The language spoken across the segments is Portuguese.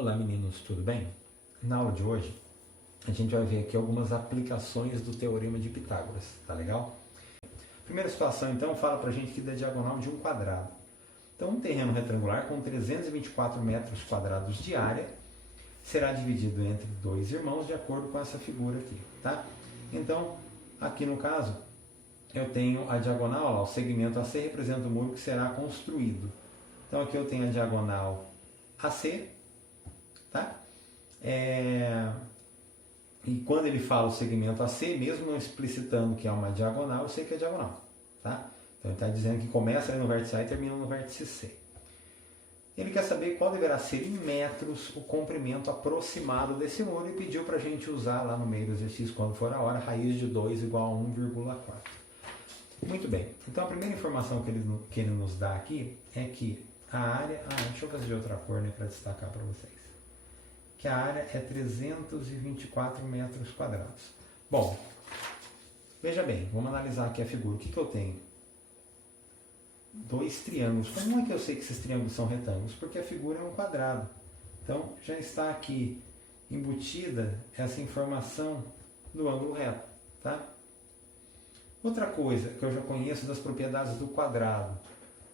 Olá meninos, tudo bem? Na aula de hoje a gente vai ver aqui algumas aplicações do Teorema de Pitágoras, tá legal? Primeira situação então fala pra gente aqui da diagonal de um quadrado. Então um terreno retangular com 324 metros quadrados de área será dividido entre dois irmãos de acordo com essa figura aqui, tá? Então aqui no caso eu tenho a diagonal, ó, o segmento AC representa o muro que será construído. Então aqui eu tenho a diagonal AC, tá? E quando ele fala o segmento AC, mesmo não explicitando que é uma diagonal, eu sei que é diagonal, tá? Então ele está dizendo que começa ali no vértice A e termina no vértice C. Ele quer saber qual deverá ser em metros o comprimento aproximado desse muro e pediu para a gente usar lá no meio do exercício, quando for a hora, raiz de 2 igual a 1,4. Muito bem, então a primeira informação que ele nos dá aqui é que a área... deixa eu fazer de outra cor, né, para destacar para vocês. Que a área é 324 metros quadrados. Bom, veja bem, vamos analisar aqui a figura. O que eu tenho? Dois triângulos. Como é que eu sei que esses triângulos são retângulos? Porque a figura é um quadrado. Então, já está aqui embutida essa informação do ângulo reto, tá? Outra coisa que eu já conheço das propriedades do quadrado.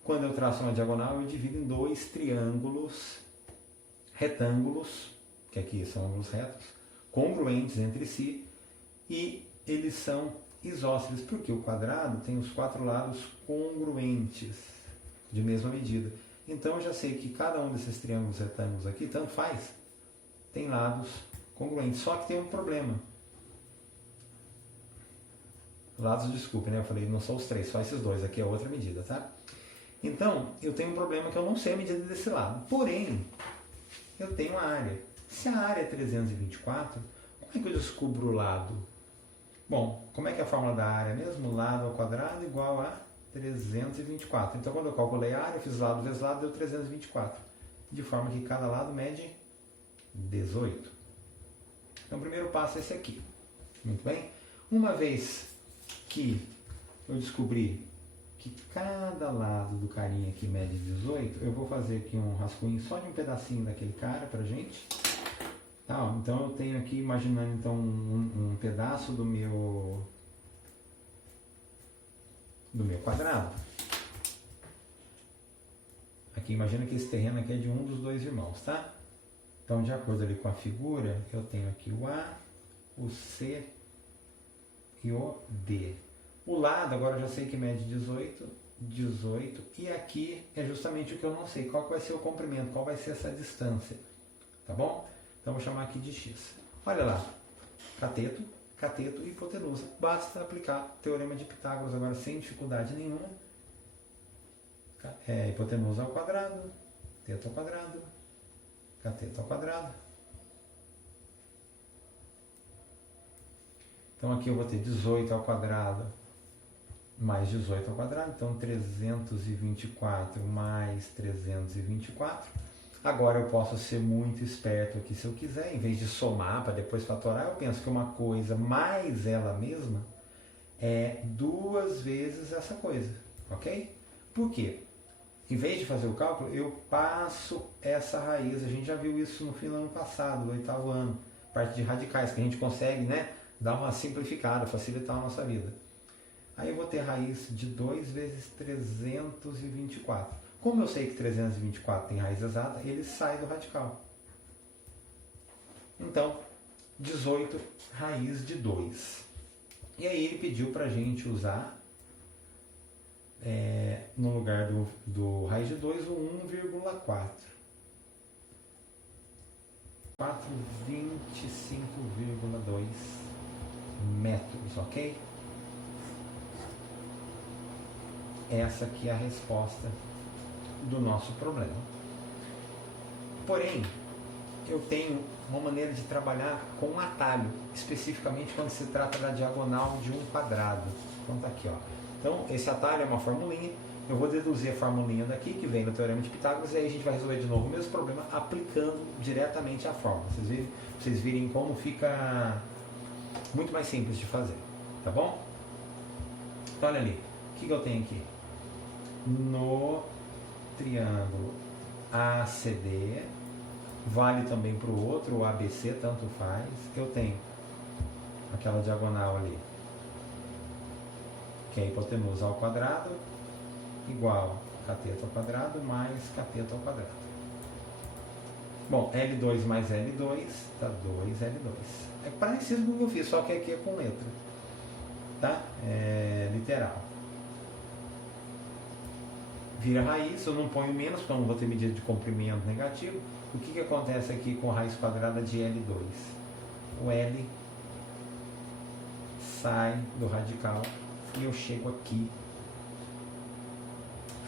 Quando eu traço uma diagonal, eu divido em dois triângulos retângulos, que aqui são ângulos retos, congruentes entre si, e eles são isósceles, porque o quadrado tem os quatro lados congruentes, de mesma medida. Então eu já sei que cada um desses triângulos retângulos aqui, tanto faz, tem lados congruentes. Só que tem um problema. Lados, desculpe, né? Eu falei, não são os três, só esses dois, aqui é outra medida, tá? Então, eu tenho um problema que eu não sei a medida desse lado. Porém, eu tenho a área. Se a área é 324, como é que eu descubro o lado? Bom, como é que é a fórmula da área mesmo? Lado ao quadrado igual a 324. Então, quando eu calculei a área, fiz lado vezes lado, deu 324. De forma que cada lado mede 18. Então, o primeiro passo é esse aqui. Muito bem? Uma vez que eu descobri que cada lado do carinha aqui mede 18, eu vou fazer aqui um rascunho só de um pedacinho daquele cara pra gente. Tá, ó, então eu tenho aqui, imaginando então um pedaço do meu quadrado. Aqui, imagina que esse terreno aqui é de um dos dois irmãos, tá? Então, de acordo ali com a figura, eu tenho aqui o A, o C e o D. O lado, agora eu já sei que mede 18, e aqui é justamente o que eu não sei, qual que vai ser o comprimento, qual vai ser essa distância, tá bom? Então vou chamar aqui de x. Olha lá, cateto, cateto e hipotenusa. Basta aplicar o Teorema de Pitágoras agora sem dificuldade nenhuma. Hipotenusa ao quadrado, teto ao quadrado, cateto ao quadrado. Então aqui eu vou ter 18 ao quadrado mais 18 ao quadrado, então 324 mais 324. Agora eu posso ser muito esperto aqui se eu quiser, em vez de somar para depois fatorar, eu penso que uma coisa mais ela mesma é duas vezes essa coisa, ok? Por quê? Em vez de fazer o cálculo, eu passo essa raiz, a gente já viu isso no fim do ano passado, do 8º ano, parte de radicais, que a gente consegue, né, dar uma simplificada, facilitar a nossa vida. Aí eu vou ter raiz de 2 vezes 324. Como eu sei que 324 tem raiz exata, ele sai do radical. Então, 18 raiz de 2. E aí ele pediu para a gente usar, no lugar do raiz de 2, o 1,4. 425,2 metros, ok? Essa aqui é a resposta do nosso problema. Porém, eu tenho uma maneira de trabalhar com um atalho, especificamente quando se trata da diagonal de um quadrado. Então tá aqui, ó. Então esse atalho é uma formulinha, eu vou deduzir a formulinha daqui, que vem do Teorema de Pitágoras, e aí a gente vai resolver de novo o mesmo problema aplicando diretamente a fórmula. Vocês virem como fica muito mais simples de fazer, tá bom? Então olha ali, o que eu tenho aqui? No triângulo ACD, vale também para o outro, o ABC tanto faz. Eu tenho aquela diagonal ali, que é a hipotenusa ao quadrado, igual cateto ao quadrado mais cateto ao quadrado. Bom, L2 mais L2 dá 2L2. É parecido com o que eu fiz, só que aqui é com letra. Tá? É literal. Vira raiz, eu não ponho menos, porque eu não vou ter medida de comprimento negativo. O que acontece aqui com a raiz quadrada de L2? O L sai do radical e eu chego aqui.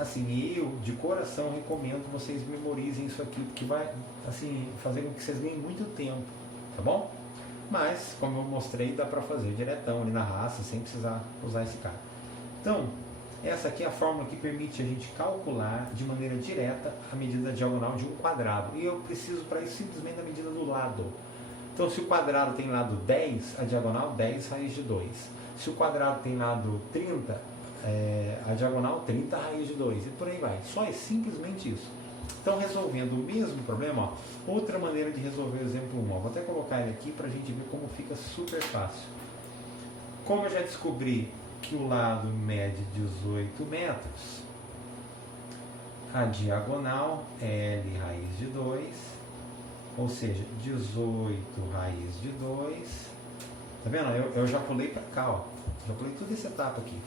Assim, eu de coração recomendo vocês memorizem isso aqui, porque vai assim, fazer com que vocês ganhem muito tempo, tá bom? Mas, como eu mostrei, dá para fazer diretão ali na raça, sem precisar usar esse cara. Então, essa aqui é a fórmula que permite a gente calcular de maneira direta a medida diagonal de um quadrado. E eu preciso para isso simplesmente da medida do lado. Então, se o quadrado tem lado 10, a diagonal 10 raiz de 2. Se o quadrado tem lado 30, a diagonal 30 raiz de 2. E por aí vai. Só é simplesmente isso. Então, resolvendo o mesmo problema, ó, outra maneira de resolver o exemplo 1. Ó, vou até colocar ele aqui para a gente ver como fica super fácil. Como eu já descobri que o lado mede 18 metros, a diagonal L raiz de 2, ou seja, 18 raiz de 2. Tá vendo? Eu já pulei para cá, ó. Já pulei toda essa etapa aqui.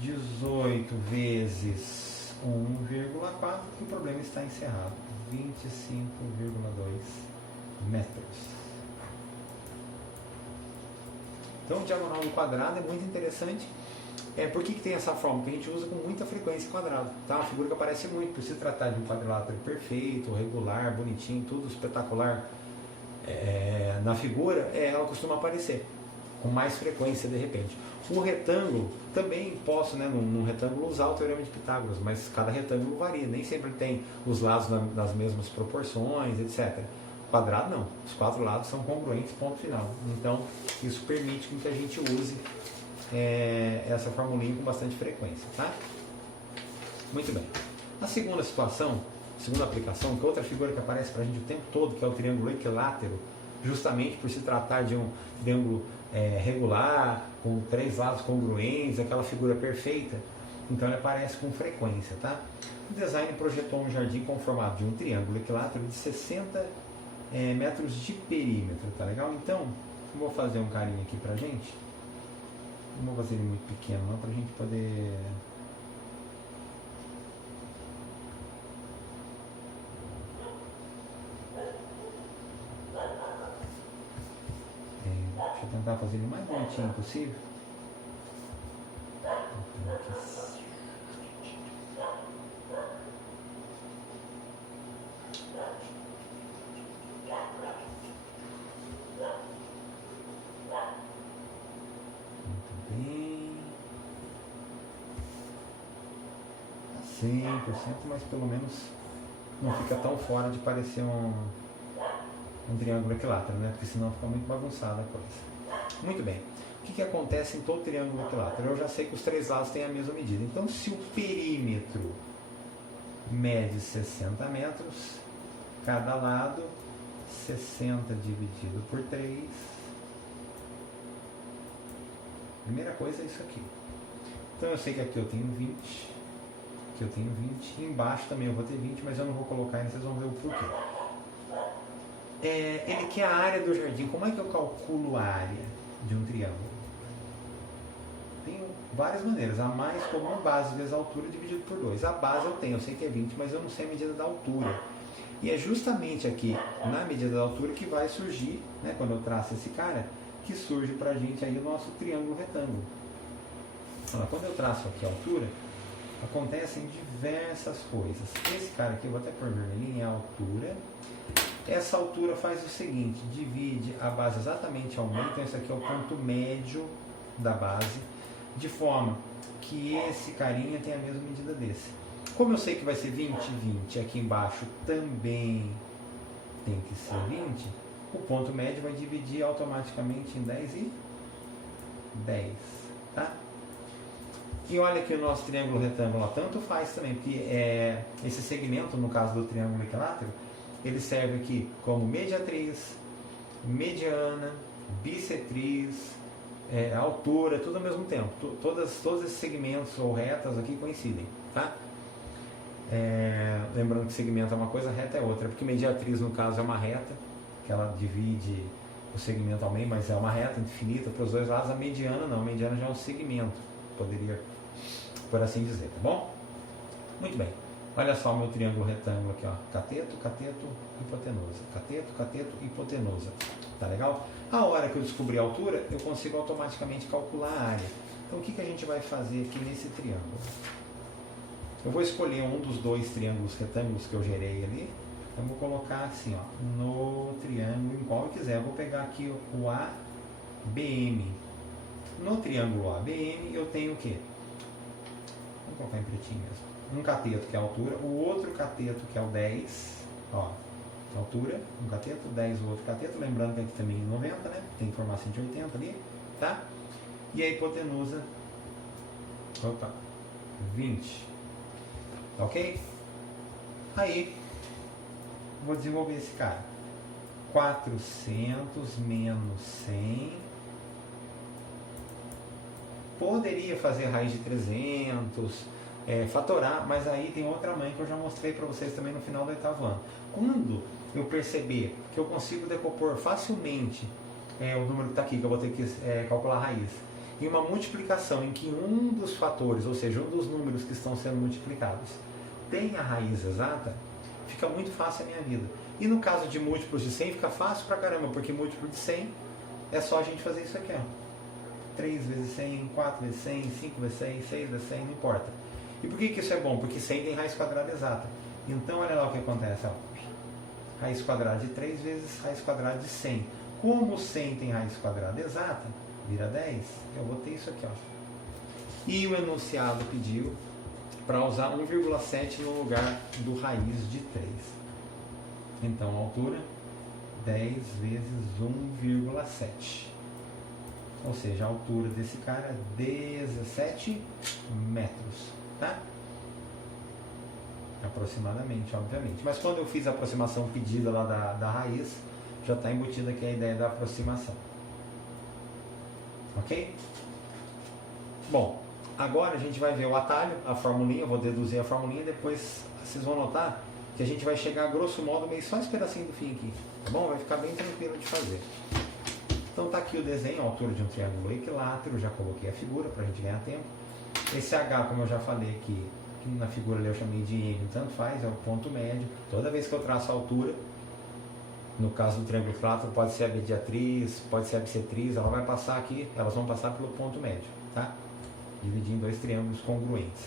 18 vezes 1,4, que o problema está encerrado. 25,2 metros. Então, diagonal do quadrado é muito interessante. Por que tem essa forma? Porque a gente usa com muita frequência quadrado. Tá? Uma figura que aparece muito, por se tratar de um quadrilátero perfeito, regular, bonitinho, tudo espetacular. Na figura, ela costuma aparecer com mais frequência de repente. O retângulo, também posso, né, num retângulo, usar o teorema de Pitágoras, mas cada retângulo varia, nem sempre tem os lados nas mesmas proporções, etc. O quadrado não, os 4 lados são congruentes, ponto final. Então, isso permite que a gente use essa formulinha com bastante frequência. Tá? Muito bem. A segunda situação, segunda aplicação, que é outra figura que aparece para a gente o tempo todo, que é o triângulo equilátero, justamente por se tratar de um triângulo regular, com 3 lados congruentes, aquela figura perfeita, então ele aparece com frequência. Tá? O design projetou um jardim com o formato de um triângulo equilátero de 60 metros de perímetro, tá legal? Então, eu vou fazer um carinha aqui pra gente, não vou fazer ele muito pequeno não, pra gente poder... Deixa eu tentar fazer ele o mais bonitinho possível. Muito bem. 100%, mas pelo menos não fica tão fora de parecer um triângulo equilátero, né? Porque senão fica muito bagunçada a coisa. Muito bem. O que acontece em todo triângulo equilátero? Eu já sei que os 3 lados têm a mesma medida. Então, se o perímetro mede 60 metros, cada lado 60 dividido por 3. Primeira coisa é isso aqui. Então, eu sei que aqui eu tenho 20. Aqui eu tenho 20. E embaixo também eu vou ter 20, mas eu não vou colocar ainda, vocês vão ver o porquê. Ele quer a área do jardim. Como é que eu calculo a área de um triângulo? Tem várias maneiras. A mais comum, base vezes a altura dividido por 2. A base eu tenho, eu sei que é 20, mas eu não sei a medida da altura. E é justamente aqui, na medida da altura, que vai surgir, né, quando eu traço esse cara, que surge pra gente aí o nosso triângulo retângulo. Olha, quando eu traço aqui a altura, acontecem diversas coisas. Esse cara aqui, eu vou até pôr vermelhinho, é a altura. Essa altura faz o seguinte, divide a base exatamente ao meio, então esse aqui é o ponto médio da base, de forma que esse carinha tem a mesma medida desse. Como eu sei que vai ser 20, 20, aqui embaixo também tem que ser 20, o ponto médio vai dividir automaticamente em 10 e 10. Tá? E olha que o nosso triângulo retângulo tanto faz também, porque esse segmento, no caso do triângulo equilátero, ele serve aqui como mediatriz, mediana, bissetriz, altura, tudo ao mesmo tempo. Todos esses segmentos ou retas aqui coincidem, tá? Lembrando que segmento é uma coisa, reta é outra, porque mediatriz no caso é uma reta, que ela divide o segmento ao meio, mas é uma reta infinita para os dois lados. A mediana não, a mediana já é um segmento, poderia, por assim dizer, tá bom? Muito bem. Olha só o meu triângulo retângulo aqui, ó. Cateto, cateto, hipotenusa. Cateto, cateto, hipotenusa. Tá legal? A hora que eu descobrir a altura, eu consigo automaticamente calcular a área. Então o que a gente vai fazer aqui nesse triângulo? Eu vou escolher um dos dois triângulos retângulos que eu gerei ali. Então vou colocar assim, ó, no triângulo em qual eu quiser. Eu vou pegar aqui o ABM. No triângulo ABM eu tenho o quê? Vou colocar em pretinho mesmo. Um cateto que é a altura, o outro cateto que é o 10, ó, altura, um cateto, 10 o outro cateto, lembrando que aqui também é 90, né? Tem que formar 180 ali, tá? E a hipotenusa, opa, 20, ok? Aí, vou desenvolver esse cara. 400 menos 100. Poderia fazer raiz de 300, fatorar, mas aí tem outra mãe que eu já mostrei para vocês também no final do 8º ano. Quando eu perceber que eu consigo decompor facilmente o número que está aqui, que eu vou ter que calcular a raiz, em uma multiplicação em que um dos fatores, ou seja, um dos números que estão sendo multiplicados, tem a raiz exata, fica muito fácil a minha vida. E no caso de múltiplos de 100 fica fácil pra caramba, porque múltiplo de 100 é só a gente fazer isso aqui, ó. 3 vezes 100, 4 vezes 100, 5 vezes 100, 6 vezes 100, não importa. E por que isso é bom? Porque 100 tem raiz quadrada exata. Então olha lá o que acontece, ó. Raiz quadrada de 3 vezes raiz quadrada de 100. Como 100 tem raiz quadrada exata, vira 10, eu vou ter isso aqui, ó. E o enunciado pediu para usar 1,7 no lugar do raiz de 3. Então a altura, 10 vezes 1,7. Ou seja, a altura desse cara é 17 metros, tá? Aproximadamente, obviamente. Mas quando eu fiz a aproximação pedida lá da raiz, já está embutida aqui a ideia da aproximação. Ok? Bom, agora a gente vai ver o atalho, a formulinha, eu vou deduzir a formulinha, depois vocês vão notar que a gente vai chegar, grosso modo, meio só esse pedacinho do fim aqui, tá bom? Vai ficar bem tranquilo de fazer. Então tá aqui o desenho, a altura de um triângulo equilátero, já coloquei a figura para a gente ganhar tempo. Esse H, como eu já falei aqui, que na figura ali eu chamei de M, tanto faz, é o ponto médio. Toda vez que eu traço a altura, no caso do triângulo equilátero, pode ser a mediatriz, pode ser a bissetriz, ela vai passar aqui, elas vão passar pelo ponto médio, tá? Dividir em dois triângulos congruentes.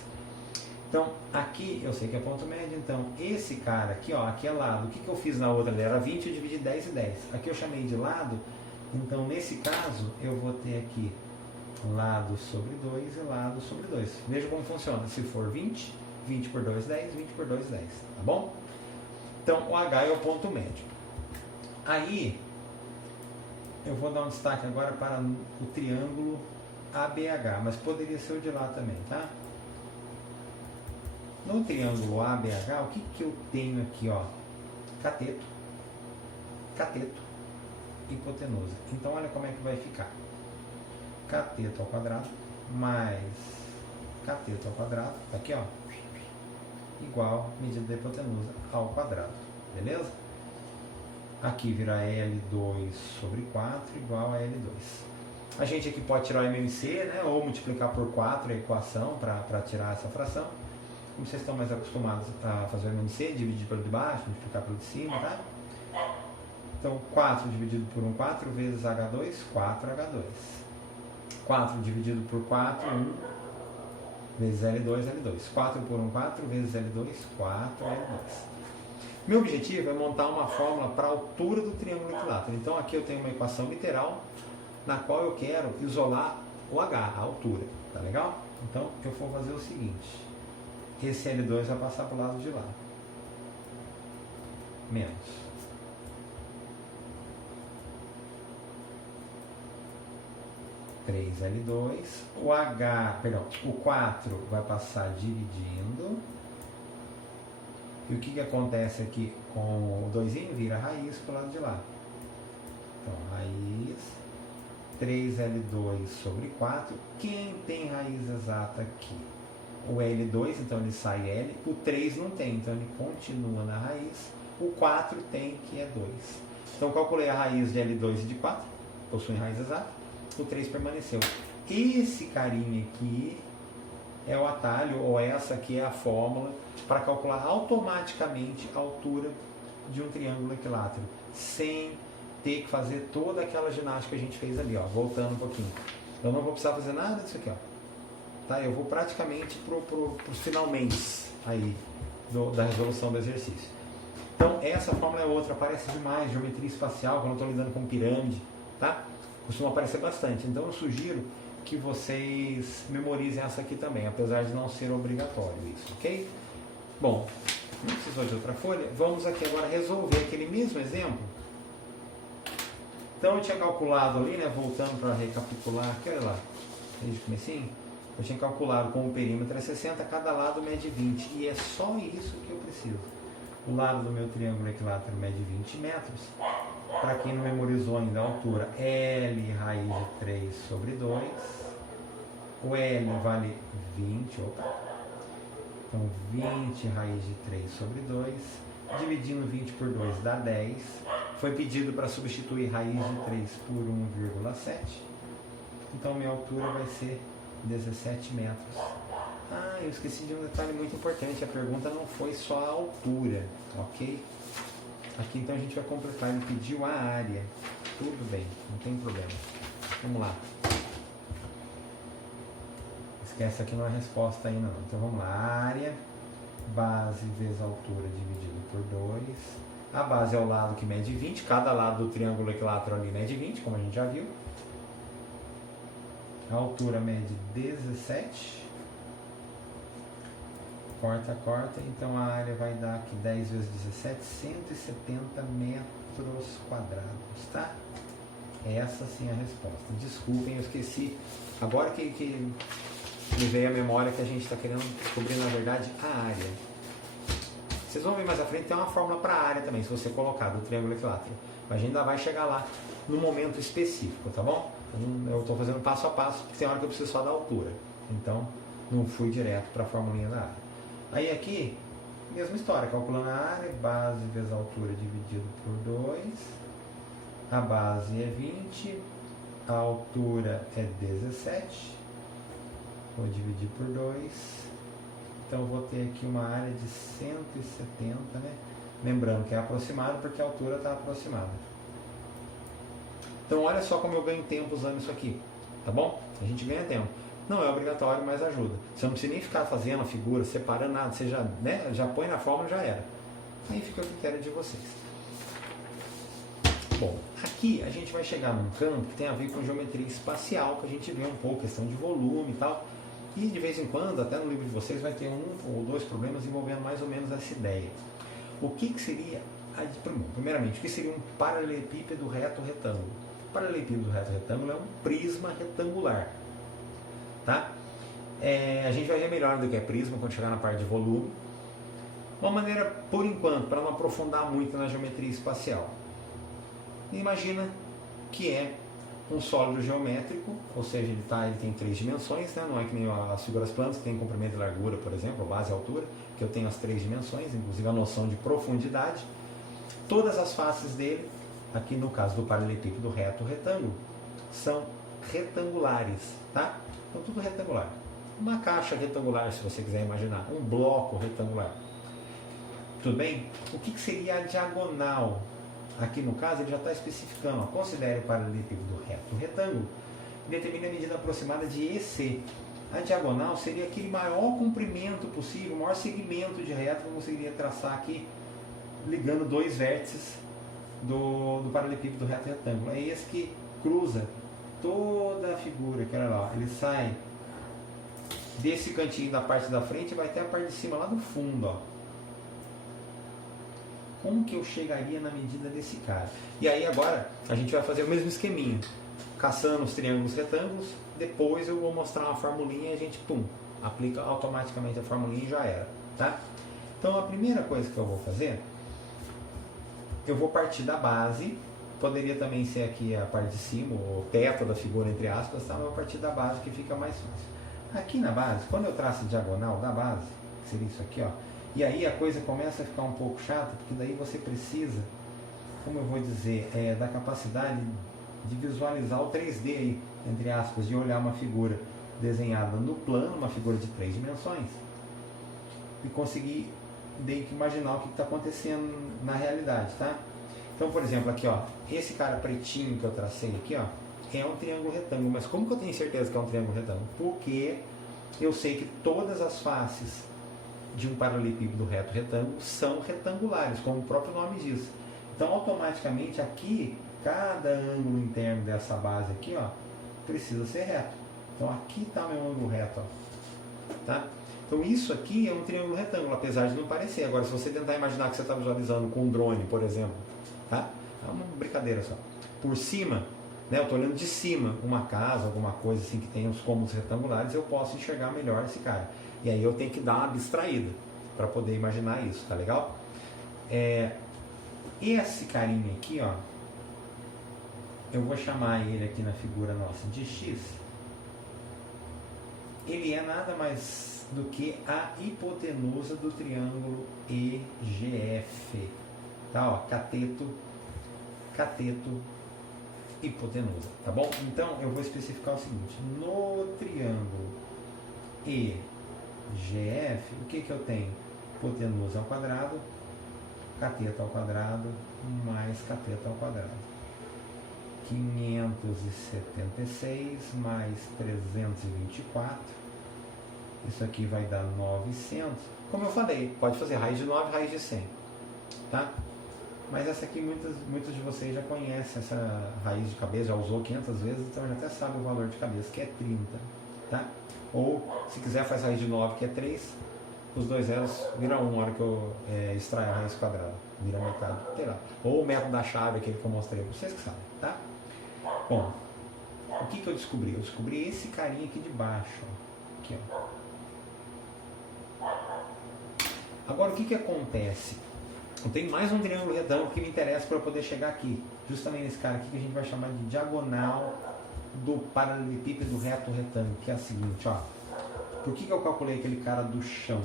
Então, aqui eu sei que é ponto médio, então esse cara aqui, ó, aqui é lado. O que eu fiz na outra? Ele era 20, eu dividi 10 e 10. Aqui eu chamei de lado, então nesse caso eu vou ter aqui lado sobre 2 e lado sobre 2. Veja como funciona. Se for 20, 20 por 2, 10, 20 por 2, 10. Tá bom? Então o H é o ponto médio. Aí, eu vou dar um destaque agora para o triângulo ABH, mas poderia ser o de lá também, tá? No triângulo ABH, o que eu tenho aqui, ó? Cateto, cateto, hipotenusa. Então, olha como é que vai ficar. Cateto ao quadrado mais cateto ao quadrado, tá aqui, ó, igual medida da hipotenusa ao quadrado, beleza? Aqui vira L2 sobre 4 igual a L2. A gente aqui pode tirar o MMC, né, ou multiplicar por 4 a equação para tirar essa fração. Como vocês estão mais acostumados a fazer o MMC, dividir pelo de baixo, multiplicar pelo de cima, tá? Então 4 dividido por 1, 4 vezes H2, 4H2. 4 dividido por 4, 1 vezes L2, L2. 4 por 1, 4 vezes L2, 4L2. Meu objetivo é montar uma fórmula para a altura do triângulo equilátero. Então aqui eu tenho uma equação literal na qual eu quero isolar o H, a altura. Tá legal? Então eu vou fazer o seguinte. Esse L2 vai passar para o lado de lá. Menos. 3L2, o 4 vai passar dividindo, e o que acontece aqui com o 2? Vira raiz para o lado de lá. Então, raiz 3L2 sobre 4. Quem tem raiz exata aqui? O L2, então ele sai L. O 3 não tem, então ele continua na raiz. O 4 tem, que é 2. Então, calculei a raiz de L2 e de 4. Possuem raiz exata. O 3 permaneceu. Esse carinha aqui é o atalho, ou essa aqui é a fórmula para calcular automaticamente a altura de um triângulo equilátero, sem ter que fazer toda aquela ginástica que a gente fez ali, ó, voltando um pouquinho. Eu não vou precisar fazer nada disso aqui, ó. Tá? Eu vou praticamente para os finalmente aí da resolução do exercício. Então, essa fórmula é outra, aparece demais, geometria espacial, quando eu estou lidando com pirâmide, tá? Costuma aparecer bastante. Então, eu sugiro que vocês memorizem essa aqui também, apesar de não ser obrigatório isso, ok? Bom, não precisou de outra folha. Vamos aqui agora resolver aquele mesmo exemplo. Então, eu tinha calculado ali, né, voltando para recapitular aqui, olha lá, desde o comecinho, eu tinha calculado com o perímetro é 60, cada lado mede 20, e é só isso que eu preciso. O lado do meu triângulo equilátero mede 20 metros. Para quem não memorizou ainda a altura, L raiz de 3 sobre 2. O L vale 20, então 20 raiz de 3 sobre 2. Dividindo 20 por 2 dá 10. Foi pedido para substituir raiz de 3 por 1,7. Então minha altura vai ser 17 metros. Ah, eu esqueci de um detalhe muito importante. A pergunta não foi só a altura, ok? Aqui então a gente vai completar. Ele pediu a área. Tudo bem, não tem problema. Vamos lá. Esquece, aqui não é resposta ainda não. Então vamos lá. Área, base vezes altura dividido por 2. A base é o lado que mede 20. Cada lado do triângulo equilátero ali mede 20, como a gente já viu. A altura mede 17. Corta, então a área vai dar aqui 10 vezes 17, 170 metros quadrados, tá? Essa sim é a resposta. Desculpem, eu esqueci. Agora que me veio a memória que a gente está querendo descobrir, na verdade, a área. Vocês vão ver mais à frente, tem uma fórmula para a área também, se você colocar do triângulo equilátero. Mas a gente ainda vai chegar lá no momento específico, tá bom? Eu estou fazendo passo a passo, porque tem hora que eu preciso só da altura. Então, não fui direto para a formulinha da área. Aí aqui, mesma história, calculando a área, base vezes a altura dividido por 2. A base é 20, a altura é 17. Vou dividir por 2. Então vou ter aqui uma área de 170, né? Lembrando que é aproximado porque a altura está aproximada. Então olha só como eu ganho tempo usando isso aqui, tá bom? A gente ganha tempo. Não é obrigatório, mas ajuda. Você não precisa nem ficar fazendo a figura, separando nada. Você já, né, já põe na fórmula e já era. Aí fica a critério de vocês. Bom, aqui a gente vai chegar num campo que tem a ver com geometria espacial, que a gente vê um pouco, questão de volume e tal. E de vez em quando, até no livro de vocês, vai ter um ou dois problemas envolvendo mais ou menos essa ideia. O que seria, primeiramente, o que seria um paralelepípedo reto-retângulo? O paralelepípedo reto-retângulo é um prisma retangular. Tá? A gente vai ver melhor do que é prisma quando chegar na parte de volume. Uma maneira, por enquanto, para não aprofundar muito na geometria espacial. Imagina que é um sólido geométrico, ou seja, ele tem 3 dimensões, né? Não é que nem as figuras planas, que tem comprimento e largura, por exemplo, base e altura, que eu tenho as 3 dimensões, inclusive a noção de profundidade. Todas as faces dele, aqui no caso do paralelepípedo reto-retângulo, são retangulares, tá? Então tudo retangular. Uma caixa retangular, se você quiser imaginar, um bloco retangular. Tudo bem? O que seria a diagonal? Aqui no caso ele já está especificando, ó, considere o paralelepípedo reto-retângulo e determine a medida aproximada de EC. A diagonal seria aquele maior comprimento possível, o maior segmento de reto que eu conseguiria traçar aqui, ligando dois vértices do paralelepípedo reto-retângulo. É esse que cruza toda a figura, que olha lá, ele sai desse cantinho da parte da frente e vai até a parte de cima, lá do fundo, ó. Como que eu chegaria na medida desse cara? E aí agora a gente vai fazer o mesmo esqueminha. caçando os triângulos retângulos, depois eu vou mostrar uma formulinha e a gente, pum, aplica automaticamente a formulinha e já era, tá? Então a primeira coisa que eu vou fazer, eu vou partir da base, poderia também ser aqui a parte de cima, o teto da figura entre aspas, tá? Mas eu vou partir da base que fica mais fácil. Aqui na base, quando eu traço a diagonal da base, que seria isso aqui, ó, e aí a coisa começa a ficar um pouco chata, porque daí você precisa, como eu vou dizer, da capacidade de visualizar o 3D aí, entre aspas, de olhar uma figura desenhada no plano, uma figura de 3 dimensões, e conseguir meio que imaginar o que está acontecendo na realidade, tá? Então, por exemplo, aqui, ó, esse cara pretinho que eu tracei aqui, ó, é um triângulo retângulo. Mas como que eu tenho certeza que é um triângulo retângulo? Porque eu sei que todas as faces de um paralelepípedo reto retângulo são retangulares, como o próprio nome diz. Então, automaticamente, aqui, cada ângulo interno dessa base aqui, ó, precisa ser reto. Então, aqui está meu ângulo reto, ó, tá? Então, isso aqui é um triângulo retângulo, apesar de não parecer. Agora, se você tentar imaginar que você está visualizando com um drone, por exemplo, tá? É uma brincadeira só. Por cima, né, eu estou olhando de cima uma casa, alguma coisa assim que tem os cômodos retangulares, eu posso enxergar melhor esse cara. E aí eu tenho que dar uma abstraída para poder imaginar isso, tá legal? Esse carinha aqui, ó, eu vou chamar ele aqui na figura nossa de X. Ele é nada mais do que a hipotenusa do triângulo EGF. Tá, ó, cateto, cateto, hipotenusa, tá bom? Então eu vou especificar o seguinte: no triângulo EGF, o que eu tenho? Hipotenusa ao quadrado, cateto ao quadrado, mais cateto ao quadrado. 576 mais 324. Isso aqui vai dar 900. Como eu falei, pode fazer raiz de 9, raiz de 100. Tá? Mas essa aqui muitos de vocês já conhecem essa raiz de cabeça, já usou 500 vezes, então já até sabe o valor de cabeça, que é 30. Tá? Ou, se quiser, faz raiz de 9, que é 3. Os dois zeros viram 1 na hora que eu extrair a raiz quadrada. Vira metade, sei lá. Ou o método da chave, aquele que eu mostrei, vocês que sabem. Tá? Bom, o que eu descobri? Eu descobri esse carinha aqui de baixo. Ó. Aqui, ó. Agora, o que acontece? Eu tenho mais um triângulo retângulo que me interessa para eu poder chegar aqui. Justamente nesse cara aqui que a gente vai chamar de diagonal do paralelepípedo reto retângulo, que é a seguinte, ó. Por que eu calculei aquele cara do chão,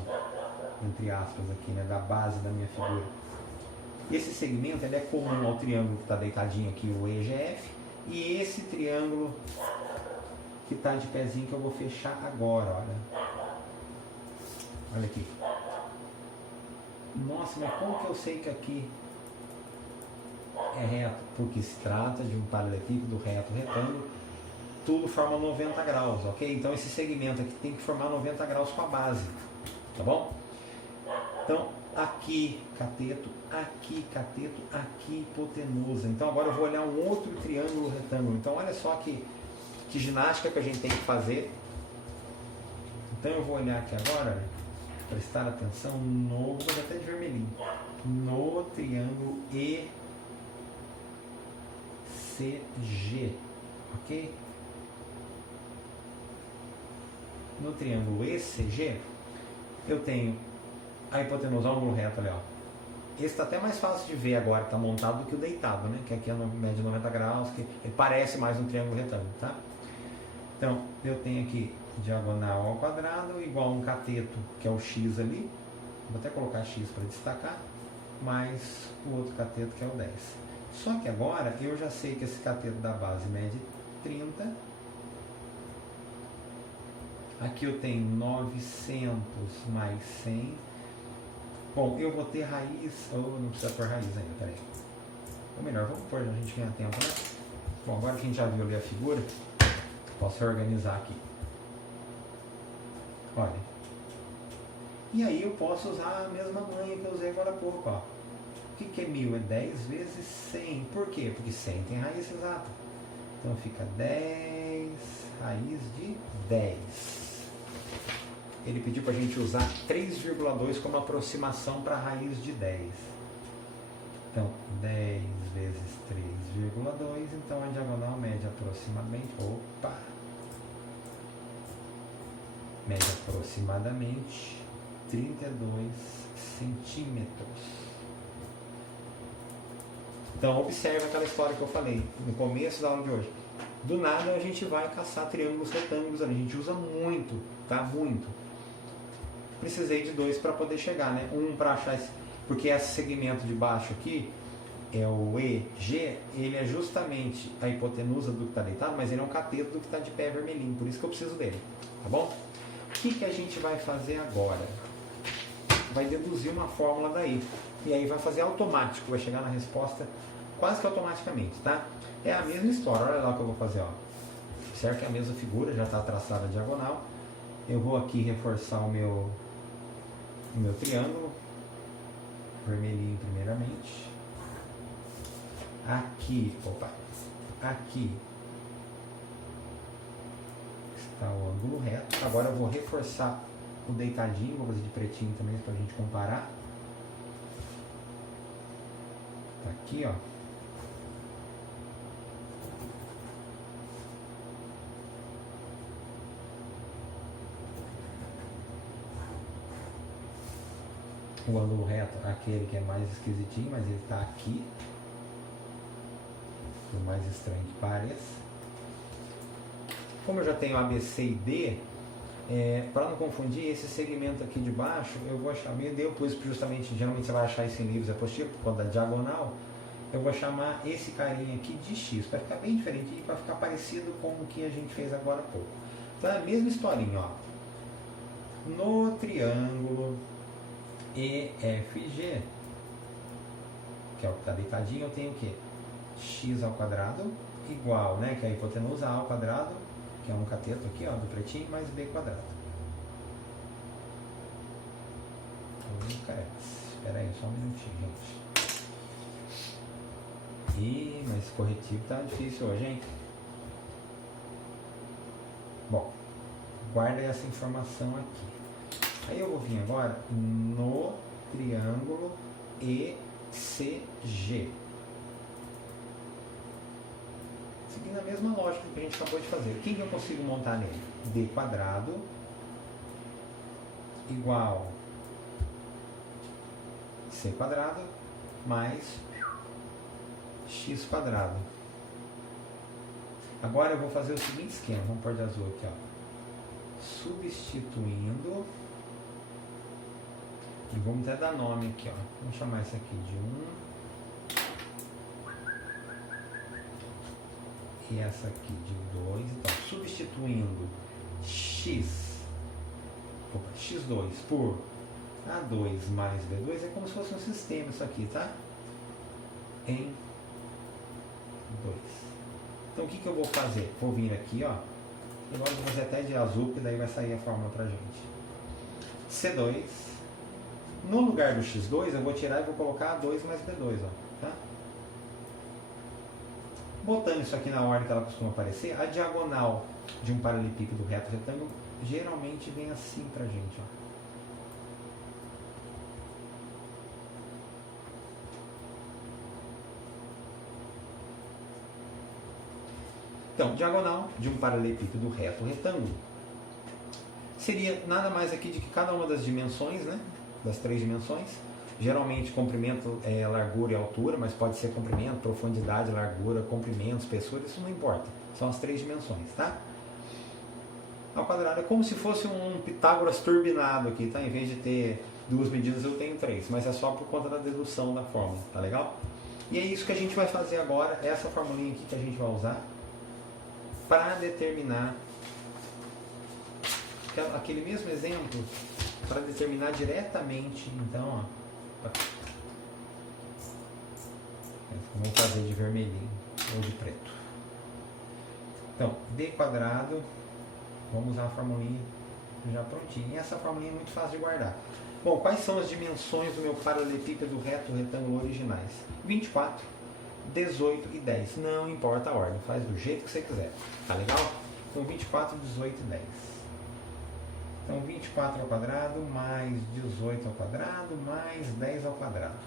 entre aspas aqui, né, da base da minha figura? Esse segmento ele é comum ao triângulo que está deitadinho aqui, o EGF, e esse triângulo que está de pezinho que eu vou fechar agora, olha. Olha aqui. Nossa, mas como que eu sei que aqui é reto? Porque se trata de um paralelepípedo reto retângulo, tudo forma 90 graus, ok? Então esse segmento aqui tem que formar 90 graus com a base, tá bom? Então, aqui cateto, aqui hipotenusa. Então agora eu vou olhar um outro triângulo retângulo. Então olha só que ginástica que a gente tem que fazer. Então eu vou olhar aqui agora, prestar atenção no, vou botar até de vermelhinho, no triângulo ECG, ok? No triângulo ECG, eu tenho a hipotenusa, ângulo reto ali, ó. Esse está até mais fácil de ver agora, está montado do que o deitado, né? Que aqui é no média de 90 graus, que ele parece mais um triângulo retângulo, tá? Então, eu tenho aqui diagonal ao quadrado, igual a um cateto, que é o X ali. Vou até colocar X para destacar, mais o outro cateto, que é o 10. Só que agora, eu já sei que esse cateto da base mede 30. Aqui eu tenho 900 mais 100. Bom, eu vou ter raiz, ou não precisa pôr raiz ainda, peraí. Ou melhor, vamos pôr, a gente ganha tempo, né? Bom, agora que a gente já viu ali a figura, posso reorganizar aqui. Olha. E aí eu posso usar a mesma manha que eu usei agora há pouco, ó. O que é 1000? É 10 vezes 100. Por quê? Porque 100 tem raiz exata. Então fica 10 raiz de 10. Ele pediu para a gente usar 3,2 como aproximação para a raiz de 10. Então, 10 vezes 3,2, então a diagonal mede aproximadamente, mede aproximadamente 32 centímetros. Então, observe aquela história que eu falei no começo da aula de hoje. Do nada a gente vai caçar triângulos, retângulos, a gente usa muito, tá? Muito. Precisei de dois para poder chegar, né? Um para achar esse, porque esse segmento de baixo aqui é o EG, ele é justamente a hipotenusa do que está deitado, mas ele é um cateto do que está de pé vermelhinho, por isso que eu preciso dele, tá bom? O que a gente vai fazer agora? Vai deduzir uma fórmula daí, e aí vai fazer automático, vai chegar na resposta quase que automaticamente, tá? É a mesma história, olha lá o que eu vou fazer, ó. Certo que é a mesma figura, já está traçada a diagonal. Eu vou aqui reforçar o meu triângulo, vermelhinho primeiramente. Aqui está o ângulo reto. Agora eu vou reforçar o deitadinho, vou fazer de pretinho também para a gente comparar. Tá aqui, ó. O ângulo reto, aquele que é mais esquisitinho, mas ele está aqui. Por mais estranho que pareça. Como eu já tenho A, B, C e D, para não confundir, esse segmento aqui de baixo, eu vou chamar, eu pus justamente, geralmente você vai achar isso em livros apostilos, por conta da diagonal, eu vou chamar esse carinha aqui de X, para ficar bem diferente e para ficar parecido com o que a gente fez agora há pouco. Então é a mesma historinha, ó. No triângulo EFG, que é o que está deitadinho, eu tenho o quê? X ao quadrado igual, né, que é a hipotenusa A ao quadrado, que é um cateto aqui, ó, do pretinho, mais B quadrado. Espera aí, só um minutinho, gente. Ih, mas esse corretivo tá difícil hoje, hein? Bom, guarda essa informação aqui. Aí eu vou vir agora no triângulo ECG. Seguindo a mesma lógica que a gente acabou de fazer. O que eu consigo montar nele? D quadrado igual C quadrado mais X quadrado. Agora eu vou fazer o seguinte esquema. Vamos pôr de azul aqui, ó. Substituindo. E vamos até dar nome aqui, ó. Vamos chamar isso aqui de 1. E essa aqui de 2, então, substituindo x2 por A2 mais B2, é como se fosse um sistema isso aqui, tá? Em 2. Então o que eu vou fazer? Vou vir aqui, ó, e agora vou fazer até de azul, porque daí vai sair a fórmula pra gente. C2, no lugar do x2 eu vou tirar e vou colocar A2 mais B2, ó, tá? Botando isso aqui na ordem que ela costuma aparecer, a diagonal de um paralelepípedo reto retângulo geralmente vem assim pra gente, ó. Então, diagonal de um paralelepípedo reto retângulo seria nada mais aqui de que cada uma das dimensões, né, das 3 dimensões, geralmente comprimento, largura e altura, mas pode ser comprimento, profundidade, largura, comprimento, espessura, isso não importa. São as 3 dimensões, tá? Ao quadrado é como se fosse um Pitágoras turbinado aqui, tá? Em vez de ter 2 medidas, eu tenho 3, mas é só por conta da dedução da fórmula, tá legal? E é isso que a gente vai fazer agora, essa formulinha aqui que a gente vai usar para determinar aquele mesmo exemplo, para determinar diretamente, então, ó, vamos fazer de vermelhinho ou de preto. Então, D quadrado, vamos usar a formulinha já prontinha. E essa formulinha é muito fácil de guardar. Bom, quais são as dimensões do meu paralelepípedo reto retângulo originais? 24, 18 e 10. Não importa a ordem, faz do jeito que você quiser. Tá legal? Então, 24, 18 e 10. Então, 24 ao quadrado mais 18 ao quadrado mais 10 ao quadrado.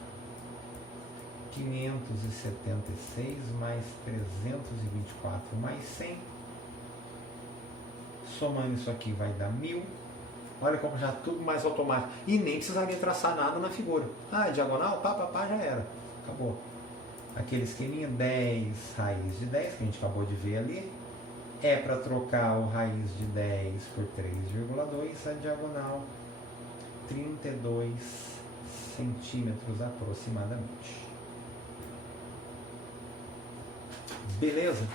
576 mais 324 mais 100. Somando isso aqui vai dar 1000. Olha como já tudo mais automático. E nem precisaria traçar nada na figura. Ah, diagonal, pá, já era. Acabou. Aquele esqueminha, 10 raiz de 10, que a gente acabou de ver ali. É para trocar o raiz de 10 por 3,2, a diagonal 32 centímetros aproximadamente. Beleza?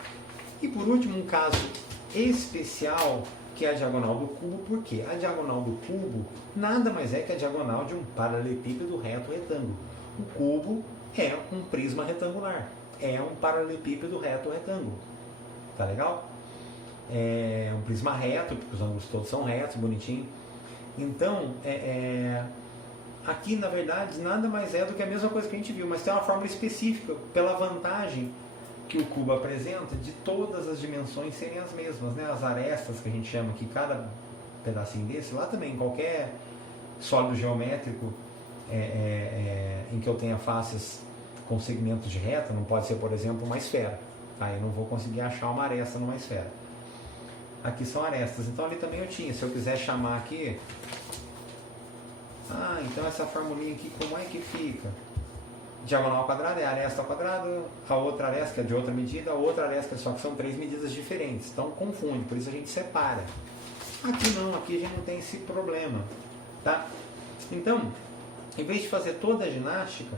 E por último, um caso especial, que é a diagonal do cubo. Por quê? A diagonal do cubo nada mais é que a diagonal de um paralelepípedo reto retângulo. O cubo é um prisma retangular, é um paralelepípedo reto retângulo. Tá legal? É um prisma reto, porque os ângulos todos são retos, bonitinho. Então, aqui na verdade nada mais é do que a mesma coisa que a gente viu, mas tem uma fórmula específica pela vantagem que o cubo apresenta de todas as dimensões serem as mesmas, né? As arestas que a gente chama aqui, cada pedacinho desse, lá também, qualquer sólido geométrico em que eu tenha faces com segmentos de reta, não pode ser, por exemplo, uma esfera. Tá? Eu não vou conseguir achar uma aresta numa esfera. Aqui são arestas, então ali também eu tinha. Se eu quiser chamar aqui, então essa formulinha aqui, como é que fica? Diagonal ao quadrado é aresta ao quadrado, a outra aresta que é de outra medida, a outra aresta só que são 3 medidas diferentes, então confunde, por isso a gente separa. Aqui não, aqui a gente não tem esse problema, tá? Então, em vez de fazer toda a ginástica,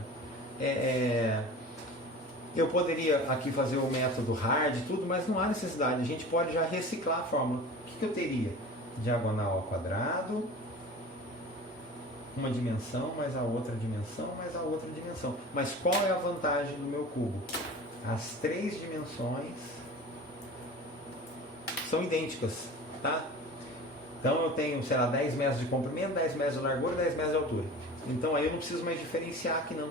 eu poderia aqui fazer o método hard e tudo, mas não há necessidade, a gente pode já reciclar a fórmula. O que eu teria? Diagonal ao quadrado, uma dimensão, mais a outra dimensão, mais a outra dimensão. Mas qual é a vantagem do meu cubo? As 3 dimensões são idênticas, tá? Então eu tenho, sei lá, 10 metros de comprimento, 10 metros de largura, 10 metros de altura. Então aí eu não preciso mais diferenciar aqui não.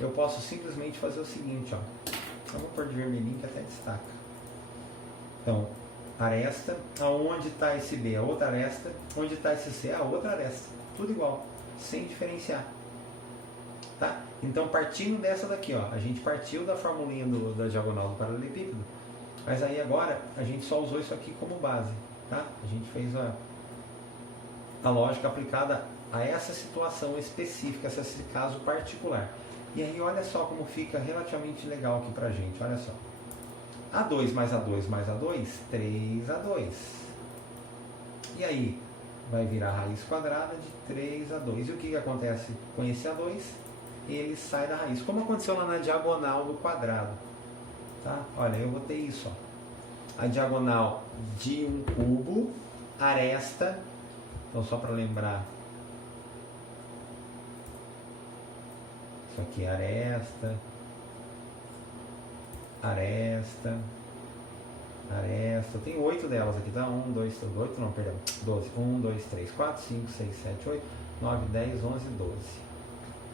Eu posso simplesmente fazer o seguinte, ó. Vamos pôr de vermelhinho que até destaca. Então, aresta, aonde está esse B? A outra aresta. Onde está esse C? A outra aresta. Tudo igual, sem diferenciar. Tá? Então, partindo dessa daqui, ó, a gente partiu da formulinha da diagonal do paralelepípedo, mas aí agora a gente só usou isso aqui como base. Tá? A gente fez a lógica aplicada a essa situação específica, esse caso particular. E aí olha só como fica relativamente legal aqui pra gente, olha só. A2 mais A2 mais A2, 3A2. E aí vai virar raiz quadrada de 3A2. E o que acontece com esse A2? Ele sai da raiz, como aconteceu lá na diagonal do quadrado. Tá? Olha, eu vou ter isso, ó. A diagonal de um cubo, aresta, então só para lembrar, isso aqui é aresta, aresta, aresta, tem 8 delas aqui, tá? 1, 2, 3, 8 não, perdão, 12, 1, 2, 3, 4, 5, 6, 7, 8, 9, 10, 11, 12,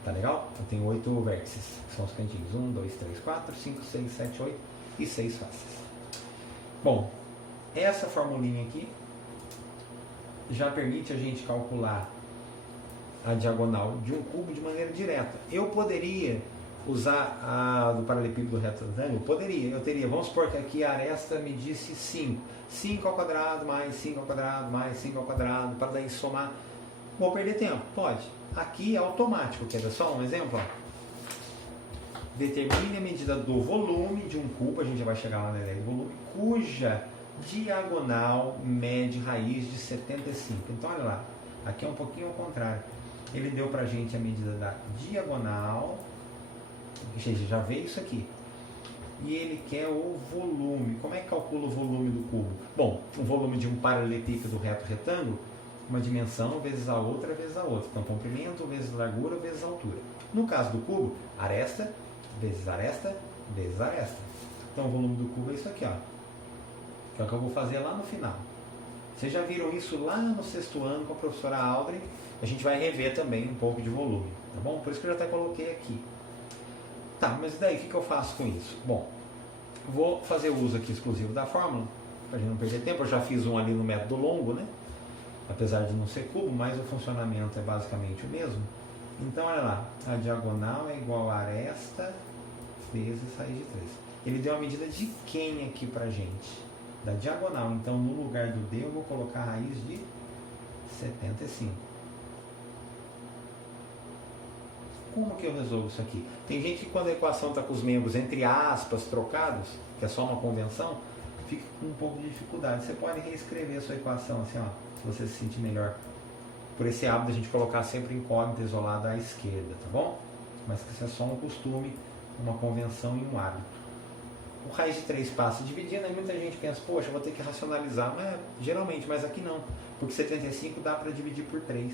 tá legal? Eu tenho 8 vértices, que são os cantinhos, 1, 2, 3, 4, 5, 6, 7, 8 e 6 faces. Bom, essa formulinha aqui já permite a gente calcular a diagonal de um cubo de maneira direta. Eu poderia usar a do paralelepípedo reto retângulo? Poderia. Eu teria, vamos supor que aqui a aresta me disse 5. 5 ao quadrado mais 5 ao quadrado mais 5 ao quadrado, para daí somar. Vou perder tempo? Pode. Aqui é automático. Quer ver só um exemplo? Determine a medida do volume de um cubo, a gente já vai chegar lá na ideia do volume, cuja diagonal mede raiz de 75. Então, olha lá, aqui é um pouquinho ao contrário. Ele deu pra gente a medida da diagonal, ou seja, já veio isso aqui. E ele quer o volume. Como é que calcula o volume do cubo? Bom, o volume de um paralelepípedo reto retângulo, uma dimensão vezes a outra vezes a outra. Então, comprimento vezes largura vezes altura. No caso do cubo, aresta vezes aresta vezes aresta. Então, o volume do cubo é isso aqui, ó. Que é o que eu vou fazer lá no final. Vocês já viram isso lá no 6º ano com a professora Audrey. A gente vai rever também um pouco de volume, tá bom? Por isso que eu já até coloquei aqui. Tá, mas daí o que eu faço com isso? Bom, vou fazer uso aqui exclusivo da fórmula, para a gente não perder tempo. Eu já fiz um ali no método longo, né? Apesar de não ser cubo, mas o funcionamento é basicamente o mesmo. Então, olha lá, a diagonal é igual a aresta vezes raiz de 3. Ele deu a medida de quem aqui pra gente? Da diagonal. Então, no lugar do D, eu vou colocar a raiz de 75. Como que eu resolvo isso aqui? Tem gente que quando a equação está com os membros entre aspas trocados, que é só uma convenção, fica com um pouco de dificuldade. Você pode reescrever a sua equação assim, ó, se você se sentir melhor. Por esse hábito a gente colocar sempre incógnita isolada à esquerda, tá bom? Mas que isso é só um costume, uma convenção e um hábito. O raiz de 3 passa dividindo, aí muita gente pensa, poxa, vou ter que racionalizar. Geralmente, mas aqui não, porque 75 dá para dividir por 3,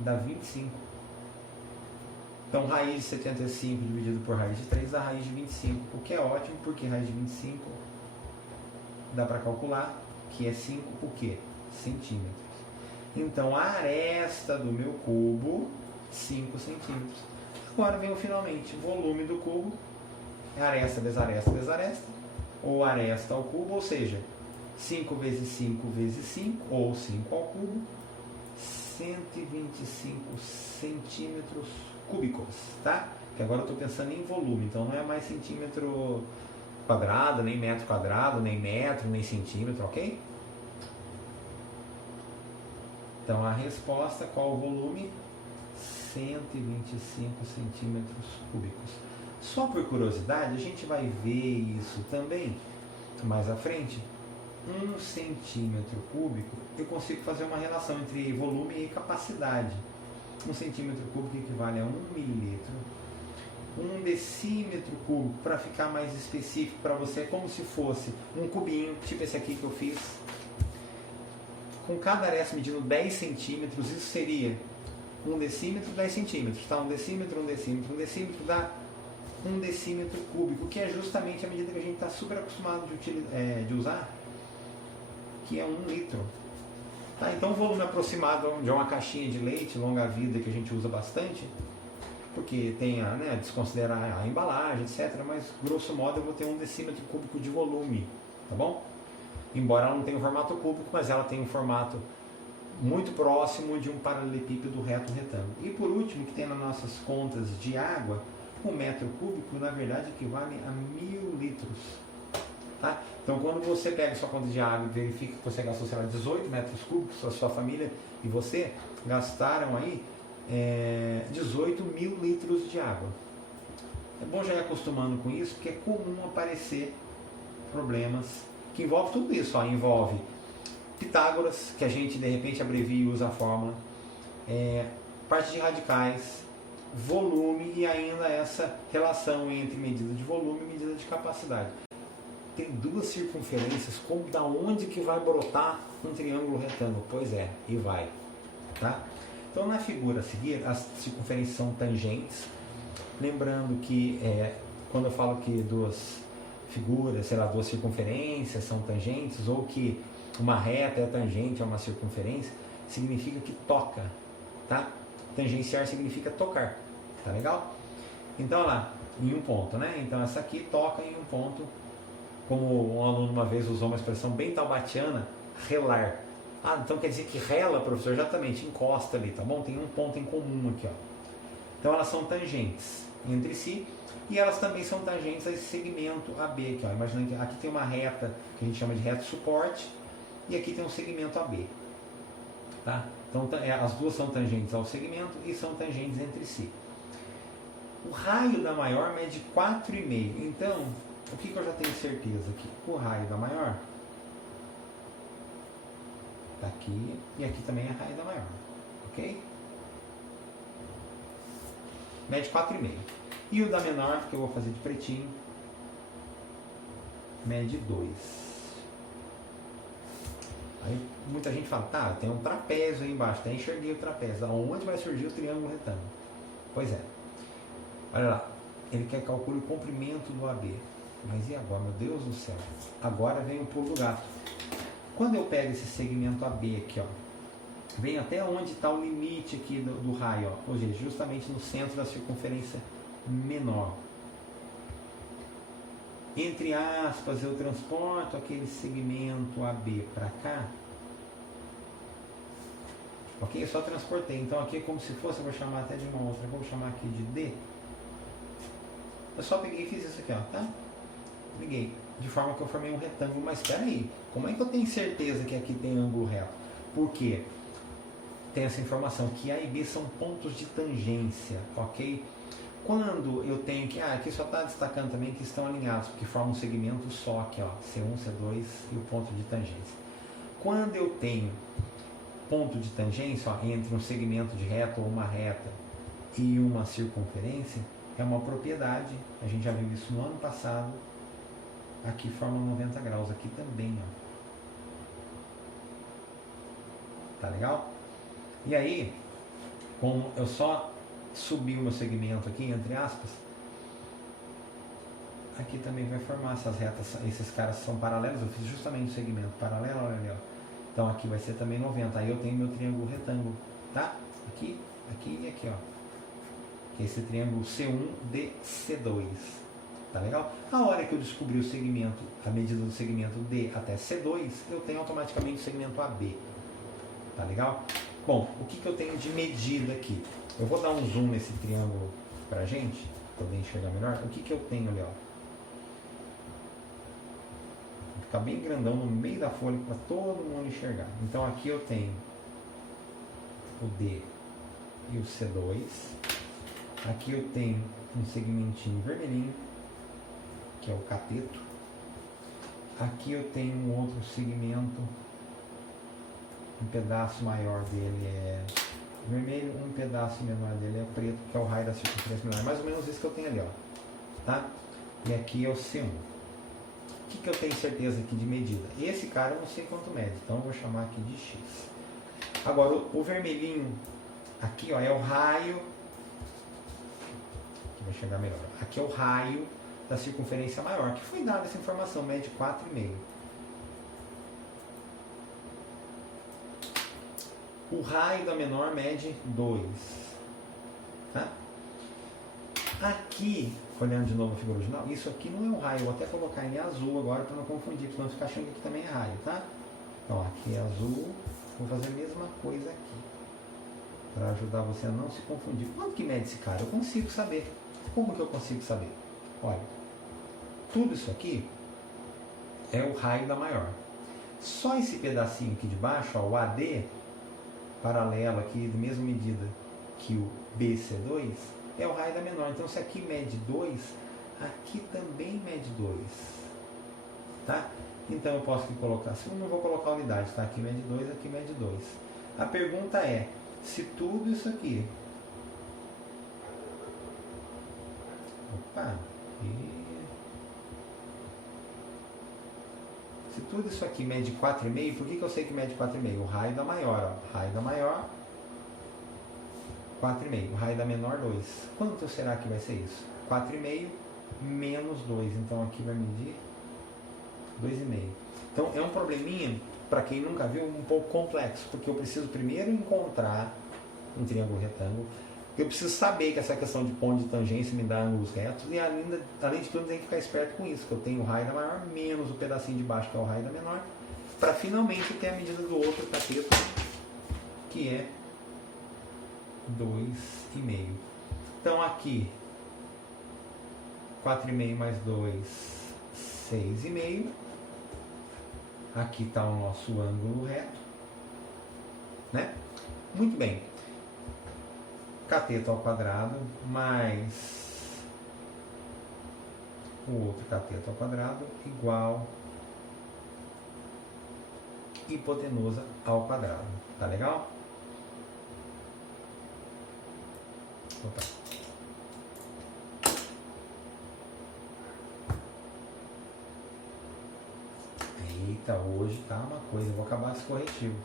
dá 25. Então, raiz de 75 dividido por raiz de 3 dá raiz de 25, o que é ótimo, porque raiz de 25 dá para calcular que é 5, o quê? Centímetros. Então, a aresta do meu cubo, 5 centímetros. Agora vem o finalmente, volume do cubo, aresta vezes aresta vezes aresta, ou aresta ao cubo, ou seja, 5 vezes 5 vezes 5, ou 5 ao cubo, 125 centímetros cúbicos, tá? Que agora eu estou pensando em volume, então não é mais centímetro quadrado, nem metro quadrado, nem metro, nem centímetro, ok? Então a resposta, qual o volume? 125 centímetros cúbicos. Só por curiosidade, a gente vai ver isso também mais à frente. 1 centímetro cúbico, eu consigo fazer uma relação entre volume e capacidade. 1 centímetro cúbico equivale a 1 mililitro. 1 decímetro cúbico, para ficar mais específico para você, é como se fosse um cubinho, tipo esse aqui que eu fiz. Com cada aresta medindo 10 centímetros, isso seria 1 decímetro, 10 centímetros. Tá? 1 decímetro, 1 decímetro, 1 decímetro dá 1 decímetro cúbico, que é justamente a medida que a gente está super acostumado de usar, que é 1 litro. Tá? Então o volume aproximado de uma caixinha de leite longa-vida que a gente usa bastante, porque tem a desconsiderar a embalagem, etc. Mas grosso modo eu vou ter 1 decímetro cúbico de volume, tá bom? Embora ela não tenha um formato cúbico, mas ela tem um formato muito próximo de um paralelepípedo reto retângulo. E por último, que tem nas nossas contas de água, o metro cúbico na verdade equivale a 1000 litros. Tá? Então, quando você pega sua conta de água e verifica que você gastou, sei lá, 18 metros cúbicos, a sua família e você gastaram aí 18 mil litros de água. É bom já ir acostumando com isso, porque é comum aparecer problemas que envolvem tudo isso. Ó, envolve Pitágoras, que a gente de repente abrevia e usa a fórmula, parte de radicais, volume e ainda essa relação entre medida de volume e medida de capacidade. Tem duas circunferências, como da onde que vai brotar um triângulo retângulo? Pois é, e vai. Tá? Então na figura a seguir, as circunferências são tangentes. Lembrando que quando eu falo que duas figuras, sei lá, duas circunferências são tangentes, ou que uma reta é tangente a uma circunferência, significa que toca. Tá? Tangenciar significa tocar. Tá legal? Então lá, em um ponto, né? Então essa aqui toca em um ponto. Como um aluno uma vez usou uma expressão bem taubatiana, relar. Ah, então quer dizer que rela, professor? Exatamente, encosta ali, tá bom? Tem um ponto em comum aqui, ó. Então elas são tangentes entre si e elas também são tangentes a esse segmento AB aqui, ó. Imagina que aqui tem uma reta que a gente chama de reta suporte e aqui tem um segmento AB. Tá? Então as duas são tangentes ao segmento e são tangentes entre si. O raio da maior mede 4,5. Então, o que eu já tenho certeza aqui? O raio da maior está aqui e aqui também é raio da maior. Ok? Mede 4,5. E o da menor, que eu vou fazer de pretinho, mede 2. Aí muita gente fala, tá, tem um trapézio aí embaixo, até enxerguei o trapézio. Aonde vai surgir o triângulo retângulo? Pois é. Olha lá, ele quer calcular o comprimento do AB. Mas e agora, meu Deus do céu? Agora vem o pulo do gato. Quando eu pego esse segmento AB aqui, ó, vem até onde está o limite aqui do raio, ó, ou seja, justamente no centro da circunferência menor. Entre aspas, eu transporto aquele segmento AB para cá. Ok? Eu só transportei. Então aqui é como se fosse, eu vou chamar até de uma outra, vou chamar aqui de D. Eu só peguei e fiz isso aqui, ó, tá? Liguei. De forma que eu formei um retângulo, mas espera aí, como é que eu tenho certeza que aqui tem ângulo reto? Porque tem essa informação que A e B são pontos de tangência, ok? Quando eu tenho que, aqui só está destacando também que estão alinhados, porque formam um segmento só aqui, ó, C1, C2 e o ponto de tangência. Quando eu tenho ponto de tangência, ó, entre um segmento de reta ou uma reta e uma circunferência, é uma propriedade, a gente já viu isso no ano passado, aqui forma 90 graus, aqui também, ó. Tá legal? E aí, como eu só subi o meu segmento aqui, entre aspas, aqui também vai formar essas retas, esses caras são paralelos, eu fiz justamente o segmento paralelo, olha ali, ó. Então aqui vai ser também 90, aí eu tenho meu triângulo retângulo, tá? Aqui, aqui e aqui, ó. Que é esse triângulo C1DC2, tá legal? A hora que eu descobri o segmento, a medida do segmento D até C2, eu tenho automaticamente o segmento AB, tá legal? Bom, o que eu tenho de medida aqui? Eu vou dar um zoom nesse triângulo pra gente, pra poder enxergar melhor. O que eu tenho ali, ó? Vou ficar bem grandão no meio da folha para todo mundo enxergar. Então aqui eu tenho o D e o C2. Aqui eu tenho um segmentinho vermelhinho, que é o cateto. Aqui eu tenho um outro segmento, um pedaço maior dele é vermelho, um pedaço menor dele é preto, que é o raio da circunferência menor. Mais ou menos isso que eu tenho ali, ó. Tá? E aqui é o C1. O que eu tenho certeza aqui de medida? Esse cara eu não sei quanto mede, então eu vou chamar aqui de X. Agora, o vermelhinho aqui, ó, é o raio. Aqui vai chegar melhor. Aqui é o raio da circunferência maior, que foi dada essa informação, mede 4,5. O raio da menor mede 2. Tá? Aqui, olhando de novo a figura original, isso aqui não é um raio. Vou até colocar em azul agora para não confundir, para não ficar achando que aqui também é raio, tá? Então, aqui é azul. Vou fazer a mesma coisa aqui, para ajudar você a não se confundir. Quanto que mede esse cara? Eu consigo saber. Como que eu consigo saber? Olha, tudo isso aqui é o raio da maior. Só esse pedacinho aqui de baixo, ó, o AD, paralelo aqui, da mesma medida que o BC2, é o raio da menor. Então, se aqui mede 2, aqui também mede 2. Tá? Então, eu posso colocar, se eu não vou colocar unidade, tá? Aqui mede 2, aqui mede 2. A pergunta é, se tudo isso aqui... Opa! Se tudo isso aqui mede 4,5, por que eu sei que mede 4,5? O raio da maior, ó. Raio da maior, 4,5. O raio da menor, 2. Quanto será que vai ser isso? 4,5 menos 2. Então aqui vai medir 2,5. Então é um probleminha, para quem nunca viu, um pouco complexo, porque eu preciso primeiro encontrar um triângulo retângulo. Eu preciso saber que essa questão de ponto de tangência me dá ângulos retos, e ainda, além de tudo, tem que ficar esperto com isso, que eu tenho o raio da maior menos o pedacinho de baixo, que é o raio da menor, para finalmente ter a medida do outro cateto, que é 2,5. Então aqui, 4,5 mais 2, 6,5. Aqui está o nosso ângulo reto, né? Muito bem. Cateto ao quadrado mais o outro cateto ao quadrado igual hipotenusa ao quadrado. Tá legal? Opa. Eita, hoje tá uma coisa. Eu vou acabar esse corretivo.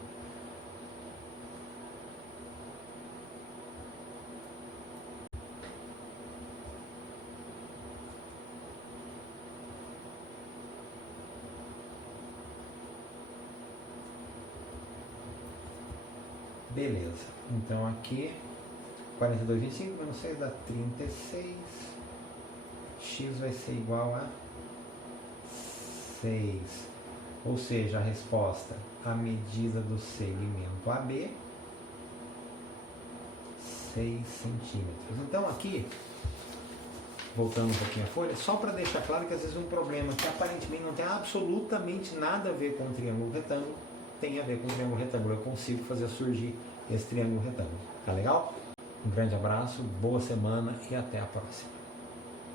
Beleza, então aqui 42,25 menos 6 dá 36. X vai ser igual a 6. Ou seja, a resposta, a medida do segmento AB, 6 centímetros. Então aqui, voltando um pouquinho a folha, só para deixar claro que às vezes um problema que aparentemente não tem absolutamente nada a ver com o triângulo retângulo, tem a ver com o triângulo retângulo. Eu consigo fazer surgir esse triângulo retângulo. Tá legal? Um grande abraço, boa semana e até a próxima.